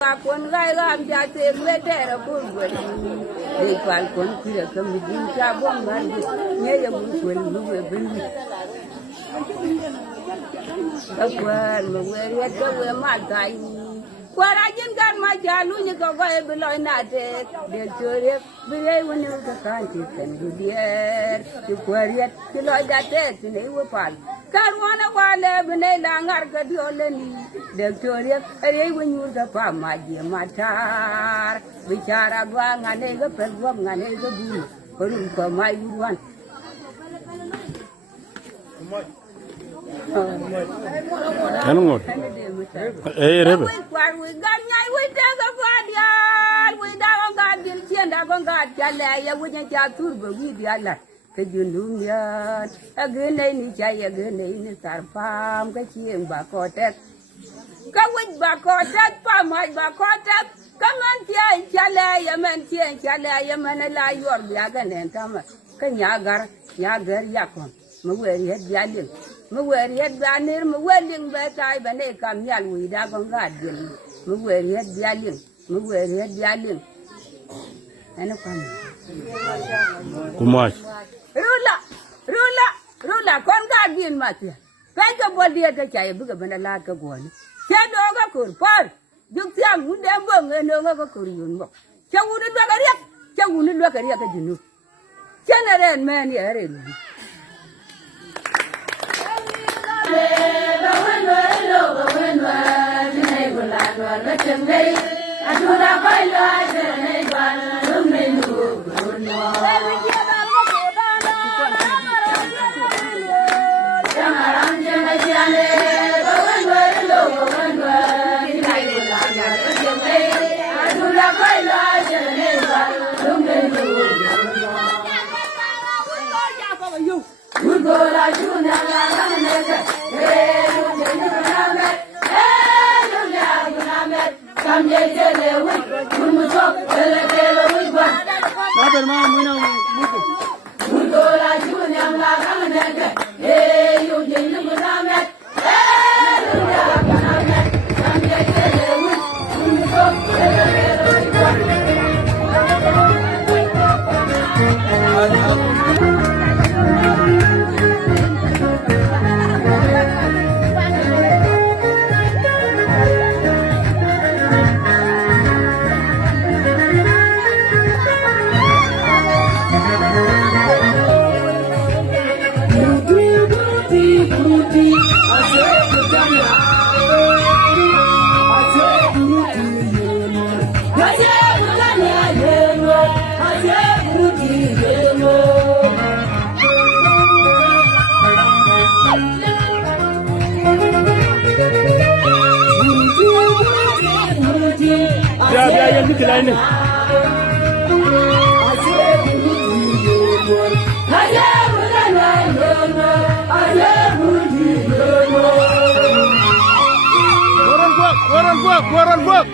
Con gai gam ja te mete ra pun gwe de pal kon kira kam din cha bon gan nye ya mun kwel lu we ben akwan mo we ya to we ma dai kwara jin gan ma ja lu ni ko ga e bilo na te de chore bile woni ka kan ti sen du dier ti kwariya ti lo ja te ti ne we pal karwana wale bine la ngar ka diole ni de chore re woni ka pa ma je matar bicara gwa ngane ga per gwa ngane ga bu ko ko mai yuan Ano ngot? Rebe. We ganya we daga fadia we daga gadil tienda gonga chale ya we nya turbo we diala ke jundum ya agene ni chaya agene ni sarpam ke chiem ba kotek ka we ba kotek pa ma ba kotek kaman tia chale ya men tia chale ya men la yor ya gane kama ka nyagar ya kon mo we ya dialin mo wer yet banir mo weling betai bane kam yal wi da gonga dil mo wer yet dialin ana kam Kumash. rula kon ga din matia kai ga bodi ta chai buga bana la ka goni che do ga kur par juk tiam mu dem bo ngeno ga kur yun mo che wu do ga riya ka jinu che na ren men ya re Ya yang di lain ni. Koran buat.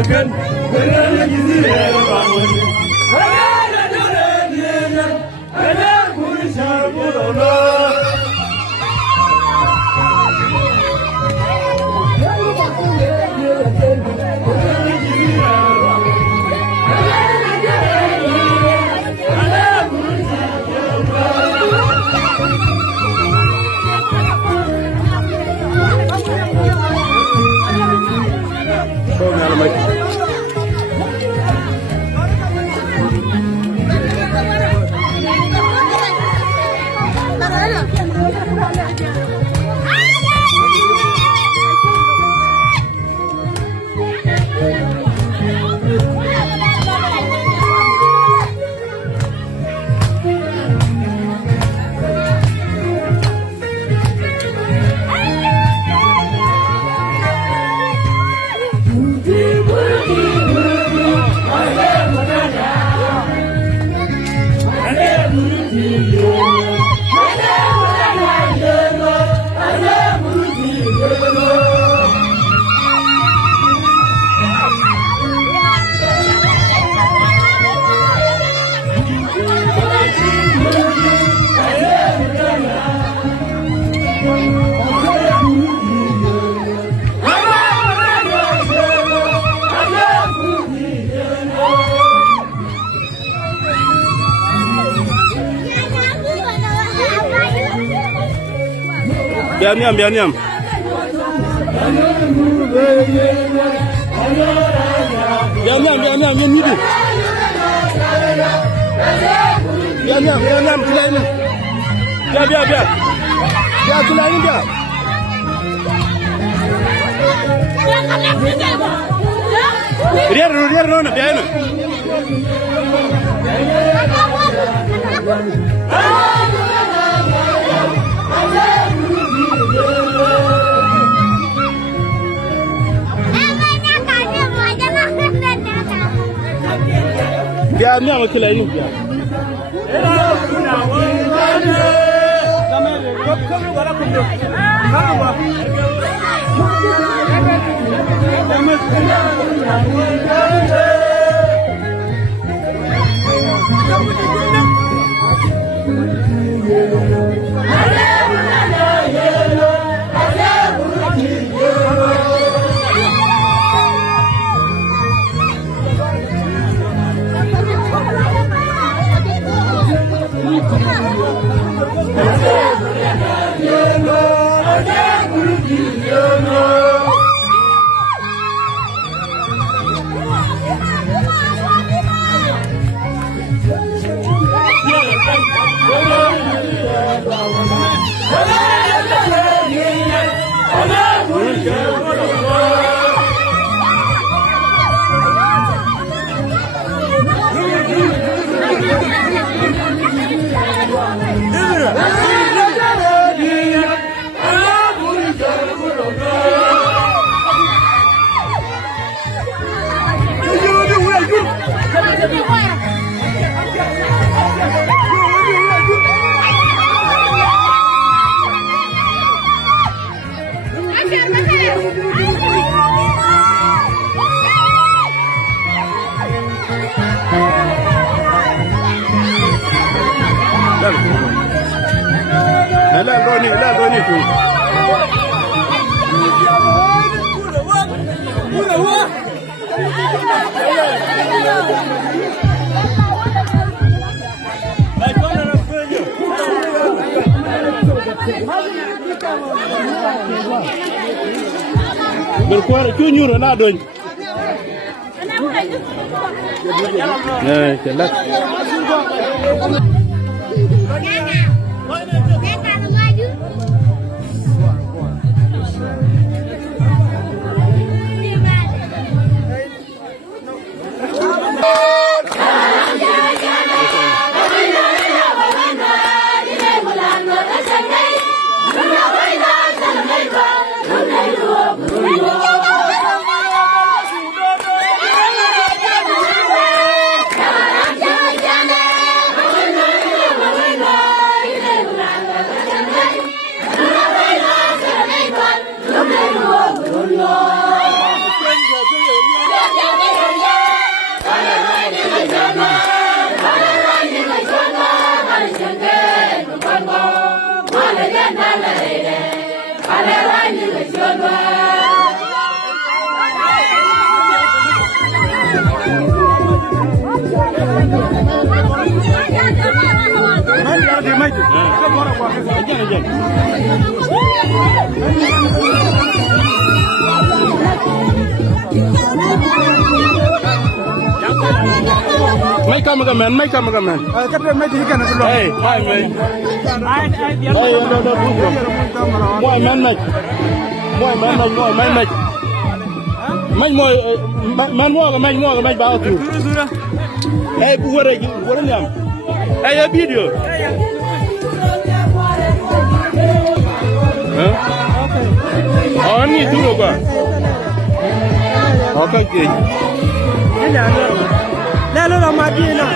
Again. Bianiam. Bianiam yang ini. Bianiam tulai ini. Biar. Biar tulai ini biar. Riar nona biar ini. Biar ni apa kelai ni biar. Lah goni tu. Berkuar tu nyuruh nak don. Jelas. Mấy cameraman. Cái mấy thì cái này Hey, my man. Hey, no. Mọi man mày. Mấy bao tu. Hey, buat ni am. Hey, a video. Oh, ni tu lo ba. Okay. Ini ada. Dah lo ramai dia nak.